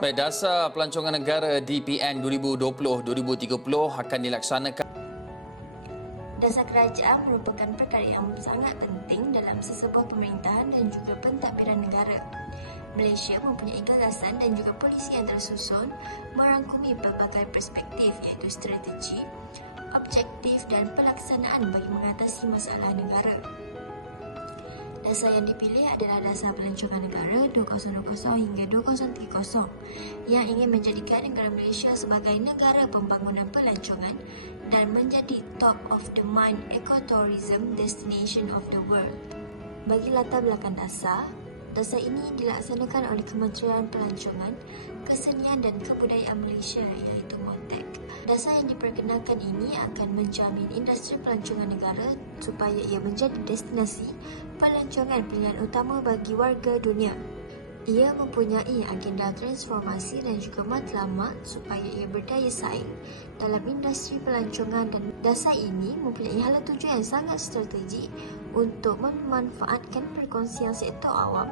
Baik, Dasar Pelancongan Negara DPN 2020-2030 akan dilaksanakan. Dasar kerajaan merupakan perkara yang sangat penting dalam sesebuah pemerintahan dan juga pentadbiran negara. Malaysia mempunyai gagasan dan juga polisi yang tersusun merangkumi pelbagai perspektif iaitu strategi, objektif dan pelaksanaan bagi mengatasi masalah negara. Dasar yang dipilih adalah Dasar Pelancongan Negara 2020 hingga 2030 yang ingin menjadikan negara Malaysia sebagai negara pembangunan pelancongan dan menjadi top of the mind ecotourism destination of the world. Bagi latar belakang dasar ini dilaksanakan oleh Kementerian Pelancongan, Kesenian dan Kebudayaan Malaysia iaitu MONTEC. Dasar yang diperkenalkan ini akan menjamin industri pelancongan negara supaya ia menjadi destinasi pelancongan pilihan utama bagi warga dunia. Ia mempunyai agenda transformasi dan juga matlamat supaya ia berdaya saing dalam industri pelancongan, dan dasar ini mempunyai hala tujuan yang sangat strategik untuk memanfaatkan perkongsian sektor awam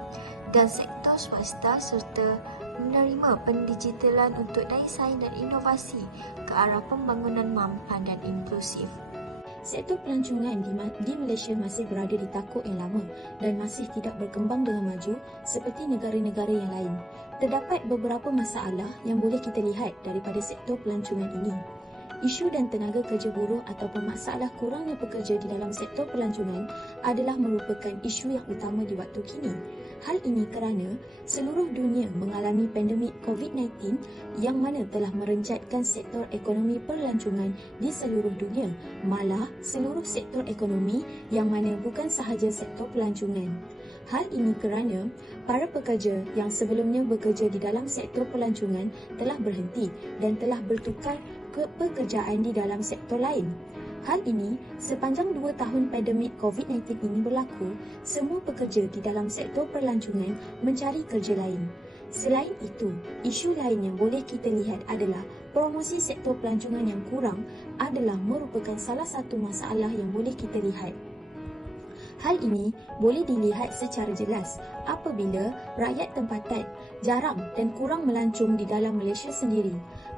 dan sektor swasta serta menerima pendigitalan untuk daya saing dan inovasi ke arah pembangunan mampan dan inklusif. Sektor pelancongan di Malaysia masih berada di takuk yang lama dan masih tidak berkembang dengan maju seperti negara-negara yang lain. Terdapat beberapa masalah yang boleh kita lihat daripada sektor pelancongan ini. Isu dan tenaga kerja buruh ataupun masalah kurangnya pekerja di dalam sektor pelancongan adalah merupakan isu yang utama di waktu kini. Hal ini kerana seluruh dunia mengalami pandemik COVID-19 yang mana telah merenjatkan sektor ekonomi pelancongan di seluruh dunia, malah seluruh sektor ekonomi yang mana bukan sahaja sektor pelancongan. Hal ini kerana para pekerja yang sebelumnya bekerja di dalam sektor pelancongan telah berhenti dan telah bertukar ke pekerjaan di dalam sektor lain. Hal ini, sepanjang 2 tahun pandemik COVID-19 ini berlaku, semua pekerja di dalam sektor pelancongan mencari kerja lain. Selain itu, isu lain yang boleh kita lihat adalah promosi sektor pelancongan yang kurang adalah merupakan salah satu masalah yang boleh kita lihat. Hal ini boleh dilihat secara jelas apabila rakyat tempatan jarang dan kurang melancong di dalam Malaysia sendiri.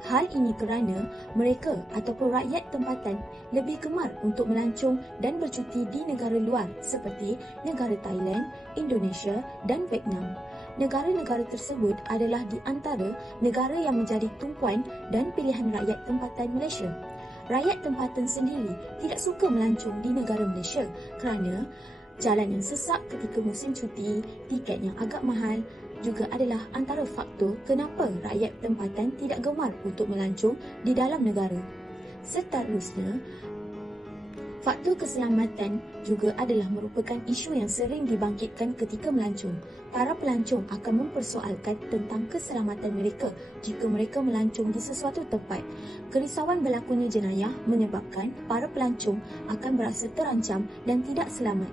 Hal ini kerana mereka ataupun rakyat tempatan lebih gemar untuk melancong dan bercuti di negara luar seperti negara Thailand, Indonesia dan Vietnam. Negara-negara tersebut adalah di antara negara yang menjadi tumpuan dan pilihan rakyat tempatan Malaysia. Rakyat tempatan sendiri tidak suka melancong di negara Malaysia kerana jalan yang sesak ketika musim cuti, tiket yang agak mahal juga adalah antara faktor kenapa rakyat tempatan tidak gemar untuk melancong di dalam negara. Seterusnya, faktor keselamatan juga adalah merupakan isu yang sering dibangkitkan ketika melancong. Para pelancong akan mempersoalkan tentang keselamatan mereka jika mereka melancong di sesuatu tempat. Kerisauan berlakunya jenayah menyebabkan para pelancong akan berasa terancam dan tidak selamat.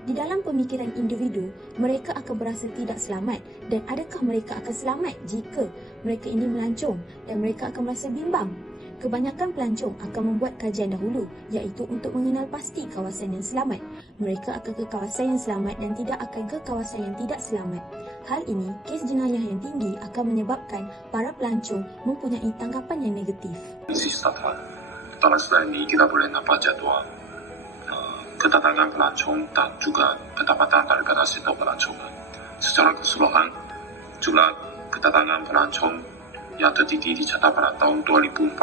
Di dalam pemikiran individu, mereka akan berasa tidak selamat, dan adakah mereka akan selamat jika mereka ini melancong, dan mereka akan merasa bimbang. Kebanyakan pelancong akan membuat kajian dahulu, iaitu untuk mengenal pasti kawasan yang selamat. Mereka akan ke kawasan yang selamat dan tidak akan ke kawasan yang tidak selamat. Hal ini, kes jenayah yang tinggi akan menyebabkan para pelancong mempunyai tanggapan yang negatif. Dalam slide ini kita boleh nampak jadual kedatangan pelancong dan juga pendapatan daripada sektor pelancongan. Secara keseluruhan, jumlah kedatangan pelancong yang tertinggi dicatat pada tahun 2014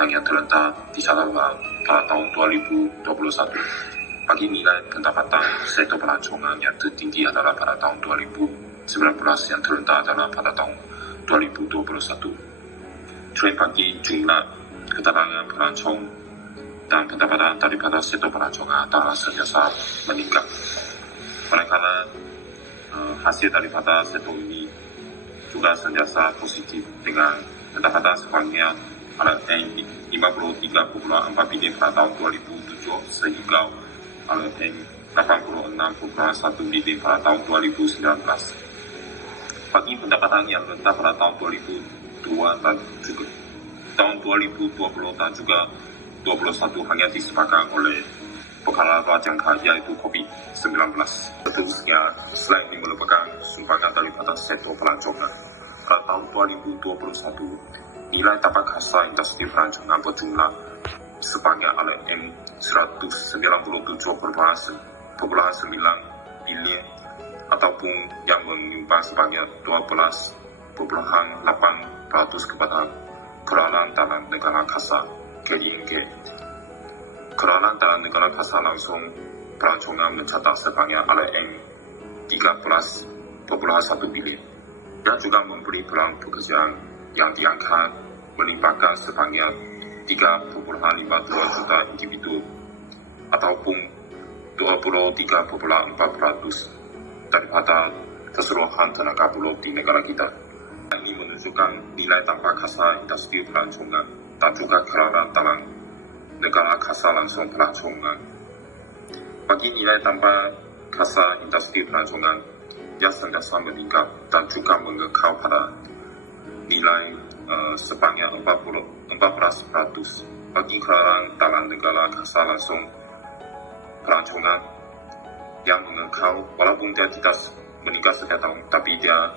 dan yang terendah dicatat pada tahun 2021. Bagi nilai pendapatan sektor pelancongan yang tertinggi adalah pada tahun 2019, yang terendah adalah pada tahun 2021. Selain bagi jumlah kedatangan pelancong dan pendapatan daripada sektor pelancongan adalah sentiasa meningkat. Manakala hasil daripada sektor ini juga sentiasa positif dengan pendapatan sebanyak RM53.4 bilion pada tahun 2007 sehingga RM86.1 bilion pada tahun 2019. Bagi pendapatan yang rendah pada tahun 2002 dan juga tahun 2020 dan juga 2021 hanya disebabkan oleh perkara luar jangka yaitu COVID-19. Seterusnya, selain ini merupakan sumbangan daripada sektor pelancongan. pada tahun 2021, nilai tambah kasa industri perancangan berjumlah sebanyak RM197,9 bilion ataupun yang menyumbang sebanyak 12,8% kepada keluaran dalam negara kasa ke-5G. Keluaran dalam negara kasa langsung perancangan mencatat sebanyak RM13,1 bilion. Ia juga memberi peluang pekerjaan yang diangkat melibatkan sebanyak 3,52 juta individu ataupun 23,4% daripada keseluruhan tenaga buruh di negara kita. Ini menunjukkan nilai tambah kasa industri pelancongan dan juga keluaran dalam negara kasa langsung pelancongan. Bagi nilai tambah kasa industri pelancongan yang sentiasa meningkat dan juga mengekal pada nilai sebanyak 14%. Bagi keluaran dalam negara kasa langsung pelancongan yang mengekal, walaupun dia tidak meningkat setiap tahun, tapi dia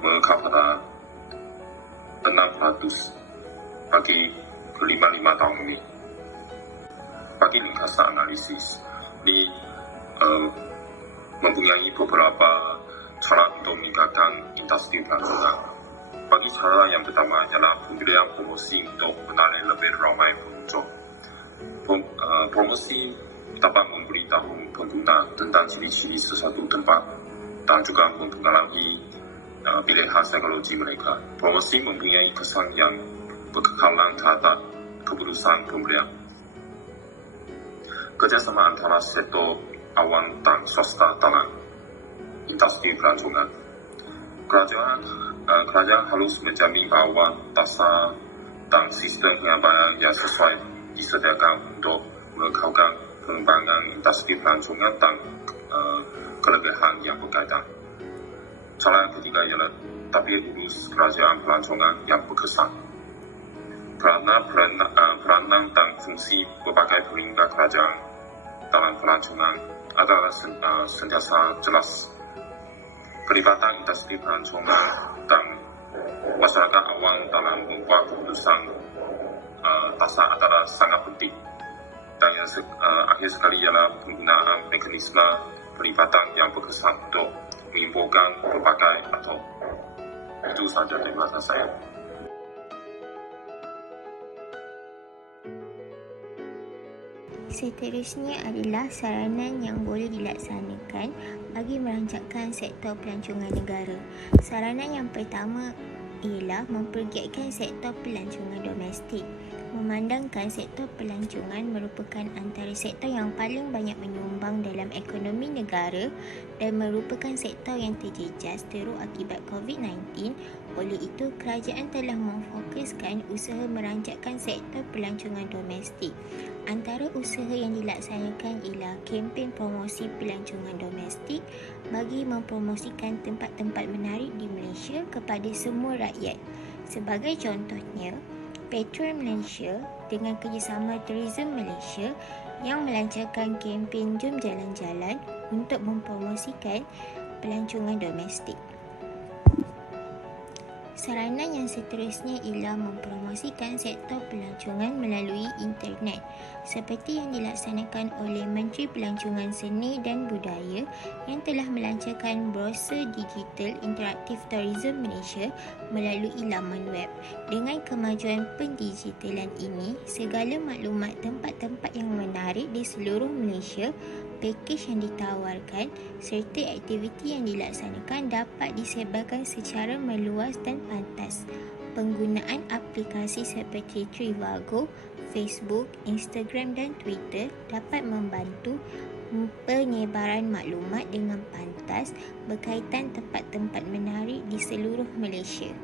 mengekal pada 6% bagi kelima tahun ini. Bagi ringkasan analisis, ini mempunyai beberapa cara untuk meningkatkan industri pelancongan. Bagi cara yang pertama adalah pemberian promosi untuk menarik lebih ramai pengunjung. Promosi dapat memberitahu pengguna tentang ciri-ciri sesuatu tempat dan juga mempengaruhi pilihan psikologi mereka. Promosi mempunyai kesan yang berkekalan terhadap keputusan pembelian. Kerjasama antara sektor awam dan swasta dalam industri pelancongan. Kerajaan harus menjamin bahawa dasar dan sistem pengabayan yang sesuai disediakan untuk mengekalkan pengembangan industri pelancongan dan kelebihan yang berkaitan. Cara yang ketiga ialah tabir urus kerajaan pelancongan yang berkesan. Kerana peranan dan fungsi berbagai peringkat kerajaan dalam pelancongan adalah sentiasa jelas. Pelibatan industri pelancongan dan masyarakat awam dalam membuat keputusan dasar adalah sangat penting. Dan yang akhir sekali ialah penggunaan mekanisme pelibatan yang berkesan untuk menyimpulkan berbagai atau itu sahaja terima kasih saya. Seterusnya adalah saranan yang boleh dilaksanakan bagi merancangkan sektor pelancongan negara. Saranan yang pertama ialah mempergiatkan sektor pelancongan domestik. Memandangkan sektor pelancongan merupakan antara sektor yang paling banyak menyumbang dalam ekonomi negara dan merupakan sektor yang terjejas teruk akibat COVID-19. Oleh itu, kerajaan telah memfokuskan usaha merancangkan sektor pelancongan domestik. Antara usaha yang dilaksanakan ialah kempen promosi pelancongan domestik bagi mempromosikan tempat-tempat menarik di Malaysia kepada semua rakyat. Sebagai contohnya, Petrol Malaysia dengan kerjasama Tourism Malaysia yang melancarkan kempen Jom Jalan-Jalan untuk mempromosikan pelancongan domestik. Saranan yang seterusnya ialah mempromosikan sektor pelancongan melalui internet seperti yang dilaksanakan oleh Menteri Pelancongan Seni dan Budaya yang telah melancarkan brosur digital interaktif Tourism Malaysia melalui laman web. Dengan kemajuan pendigitalan ini, segala maklumat tempat-tempat yang menarik di seluruh Malaysia, pakej yang ditawarkan serta aktiviti yang dilaksanakan dapat disebarkan secara meluas dan pantas. Penggunaan aplikasi seperti Trivago, Facebook, Instagram dan Twitter dapat membantu penyebaran maklumat dengan pantas berkaitan tempat-tempat menarik di seluruh Malaysia.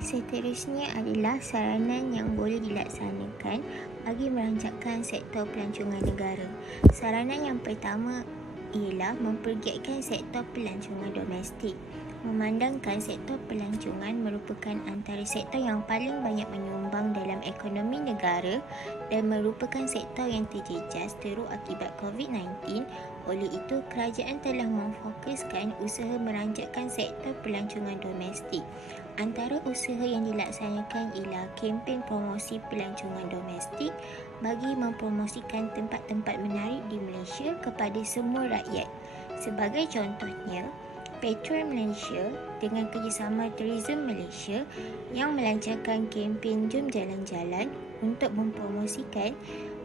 Seterusnya adalah saranan yang boleh dilaksanakan bagi merancangkan sektor pelancongan negara. Saranan yang pertama ialah mempergiatkan sektor pelancongan domestik. Memandangkan sektor pelancongan merupakan antara sektor yang paling banyak menyumbang dalam ekonomi negara dan merupakan sektor yang terjejas teruk akibat COVID-19. Oleh itu, kerajaan telah memfokuskan usaha meranjakkan sektor pelancongan domestik. Antara usaha yang dilaksanakan ialah kempen promosi pelancongan domestik bagi mempromosikan tempat-tempat menarik di Malaysia kepada semua rakyat. Sebagai contohnya, Petrol Malaysia dengan kerjasama Tourism Malaysia yang melancarkan kempen Jom Jalan-Jalan untuk mempromosikan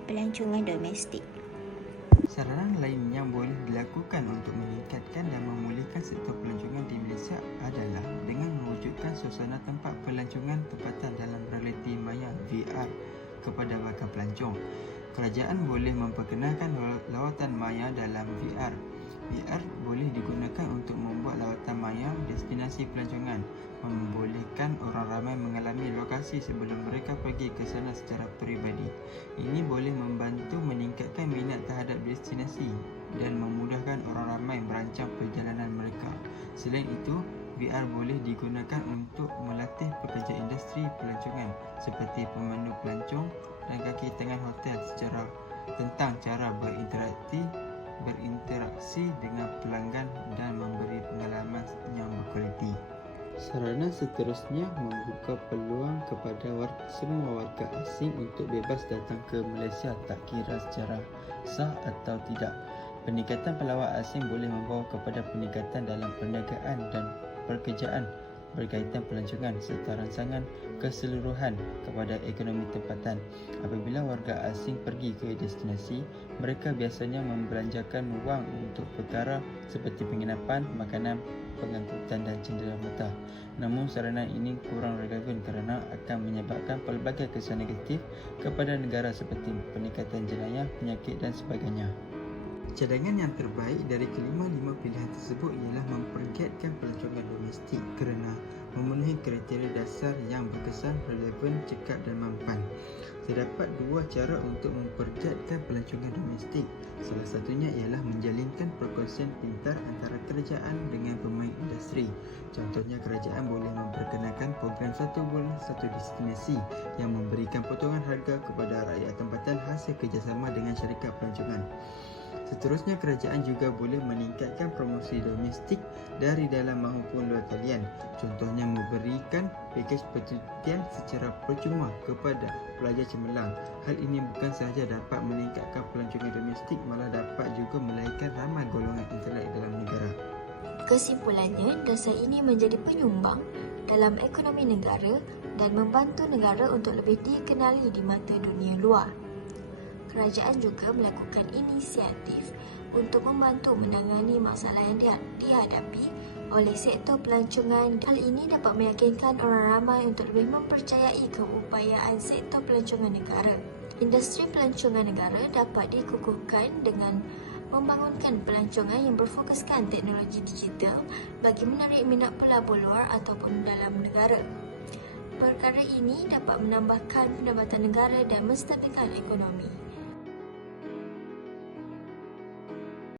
pelancongan domestik. Saranan lain yang boleh dilakukan untuk meningkatkan dan memulihkan sektor pelancongan di Malaysia adalah dengan mewujudkan suasana tempat pelancongan tempatan dalam realiti maya VR kepada bakal pelancong. Kerajaan boleh memperkenalkan lawatan maya dalam VR. VR boleh digunakan untuk membuat lawatan maya destinasi pelancongan, membolehkan orang ramai mengalami lokasi sebelum mereka pergi ke sana secara peribadi. Ini boleh membantu meningkatkan minat terhadap destinasi dan memudahkan orang ramai merancang perjalanan mereka. Selain itu, VR boleh digunakan untuk melatih pekerja industri pelancongan seperti pemandu pelancong dan kaki tangan hotel tentang cara berinteraksi dengan pelanggan dan memberi pengalaman yang berkualiti. Sarana seterusnya membuka peluang kepada semua warga asing untuk bebas datang ke Malaysia, tak kira secara sah atau tidak. Peningkatan pelawak asing boleh membawa kepada peningkatan dalam perniagaan dan pekerjaan berkaitan pelancongan serta rangsangan keseluruhan kepada ekonomi tempatan. Apabila warga asing pergi ke destinasi, mereka biasanya membelanjakan wang untuk perkara seperti penginapan, makanan, pengangkutan dan cenderamata. Namun saranan ini kurang relevan kerana akan menyebabkan pelbagai kesan negatif kepada negara seperti peningkatan jenayah, penyakit dan sebagainya. Cadangan yang terbaik dari kelima-lima pilihan tersebut ialah mempergiatkan pelancongan domestik kerana memenuhi kriteria dasar yang berkesan, relevan, cekap dan mampan. Terdapat dua cara untuk mempergiatkan pelancongan domestik. Salah satunya ialah menjalinkan perkongsian pintar antara kerajaan dengan pemain industri. Contohnya, kerajaan boleh memperkenalkan program satu bulan satu destinasi yang memberikan potongan harga kepada rakyat tempatan hasil kerjasama dengan syarikat pelancongan. Seterusnya, kerajaan juga boleh meningkatkan promosi domestik dari dalam maupun luar talian. Contohnya, memberikan pakej percutian secara percuma kepada pelajar cemerlang. Hal ini bukan sahaja dapat meningkatkan pelancongan domestik, malah dapat juga melahirkan ramai golongan intelek dalam negara. Kesimpulannya, dasar ini menjadi penyumbang dalam ekonomi negara dan membantu negara untuk lebih dikenali di mata dunia luar. Kerajaan juga melakukan inisiatif untuk membantu menangani masalah yang dihadapi oleh sektor pelancongan. Hal ini dapat meyakinkan orang ramai untuk lebih mempercayai keupayaan sektor pelancongan negara. Industri pelancongan negara dapat dikukuhkan dengan membangunkan pelancongan yang berfokuskan teknologi digital bagi menarik minat pelabur luar ataupun dalam negara. Perkara ini dapat menambahkan pendapatan negara dan menstabilkan ekonomi.